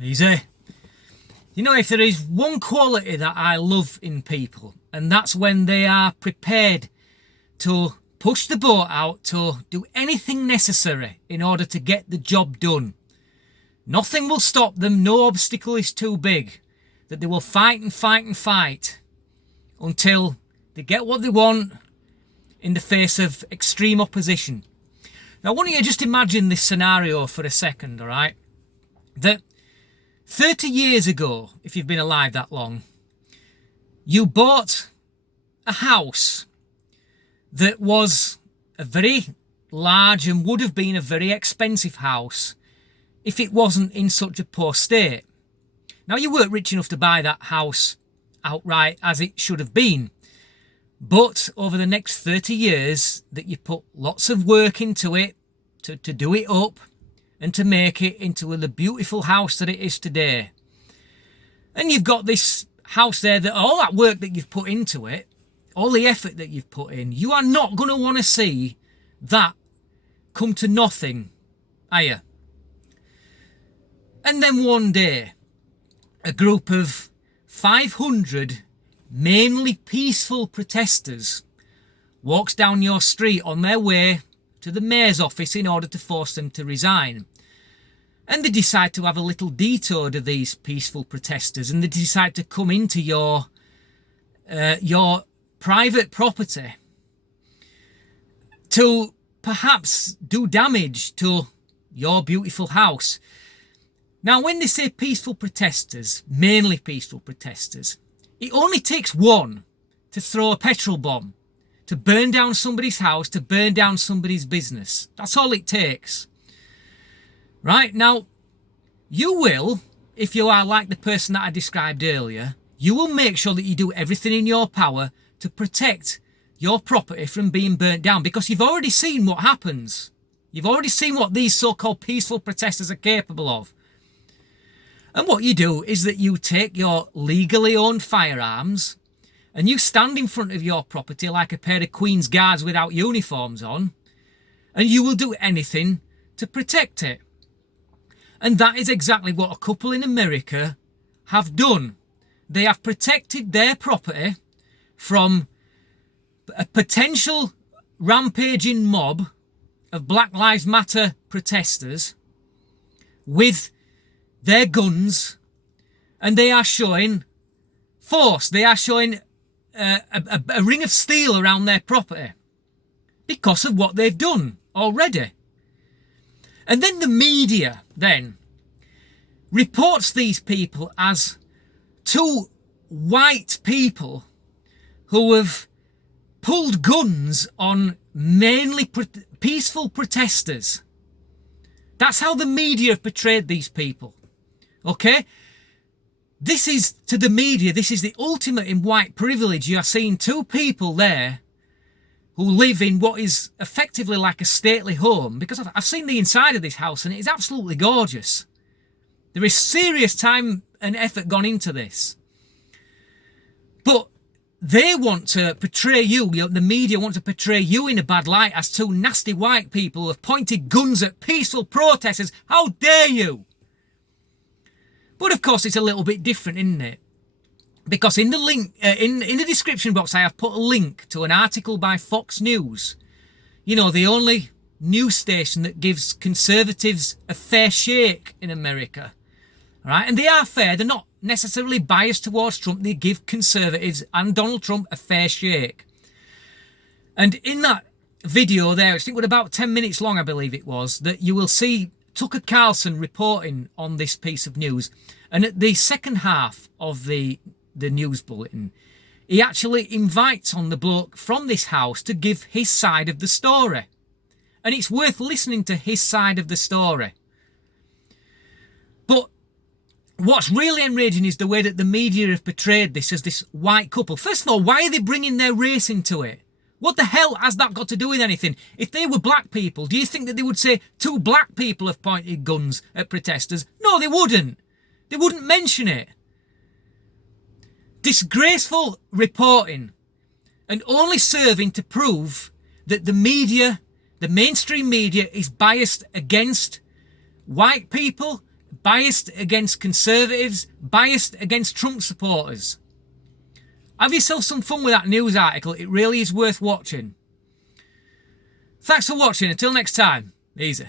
Easy. You know, if there is one quality that I love in people, and that's when they are prepared to push the boat out, to do anything necessary in order to get the job done. Nothing will stop them, no obstacle is too big, that they will fight and fight and fight until they get what they want in the face of extreme opposition. Now, I want you to just imagine this scenario for a second, all right? That 30 years ago, if you've been alive that long, you bought a house that was a very large and would have been a very expensive house if it wasn't in such a poor state. Now, you weren't rich enough to buy that house outright as it should have been, but over the next 30 years that you put lots of work into it to do it up and to make it into the beautiful house that it is today. And you've got this house there that all that work that you've put into it, all the effort that you've put in, you are not going to want to see that come to nothing, are you? And then one day, a group of 500 mainly peaceful protesters walks down your street on their way to the mayor's office in order to force them to resign. And they decide to have a little detour to these peaceful protesters, and they decide to come into your private property to perhaps do damage to your beautiful house. Now, when they say peaceful protesters, mainly peaceful protesters, it only takes one to throw a petrol bomb, to burn down somebody's house, to burn down somebody's business. That's all it takes. Right? Now, you will, if you are like the person that I described earlier, you will make sure that you do everything in your power to protect your property from being burnt down, because you've already seen what happens. You've already seen what these so-called peaceful protesters are capable of. And what you do is that you take your legally owned firearms and you stand in front of your property like a pair of Queen's Guards without uniforms on, and you will do anything to protect it. And that is exactly what a couple in America have done. They have protected their property from a potential rampaging mob of Black Lives Matter protesters with their guns, and they are showing force. They are showing a ring of steel around their property because of what they've done already. And then the media then reports these people as two white people who have pulled guns on mainly peaceful protesters. That's how the media have portrayed these people. Okay? This is, to the media, this is the ultimate in white privilege. You are seeing two people there who live in what is effectively like a stately home, because I've seen the inside of this house and it is absolutely gorgeous. There is serious time and effort gone into this. But they want to portray you, the media want to portray you in a bad light as two nasty white people who have pointed guns at peaceful protesters. How dare you? But of course it's a little bit different, isn't it? Because in the link, in the description box, I have put a link to an article by Fox News. You know, the only news station that gives conservatives a fair shake in America. All right? And they are fair. They're not necessarily biased towards Trump. They give conservatives and Donald Trump a fair shake. And in that video there, I think it was about 10 minutes long, I believe it was, that you will see Tucker Carlson reporting on this piece of news. And at the second half of the news bulletin, he actually invites on the bloke from this house to give his side of the story. And it's worth listening to his side of the story. But what's really enraging is the way that the media have portrayed this as this white couple. First of all, why are they bringing their race into it? What the hell has that got to do with anything? If they were black people, do you think that they would say two black people have pointed guns at protesters? No, they wouldn't. They wouldn't mention it. Disgraceful reporting, and only serving to prove that the media, the mainstream media, is biased against white people, biased against conservatives, biased against Trump supporters. Have yourself some fun with that news article. It really is worth watching. Thanks for watching. Until next time. Easy.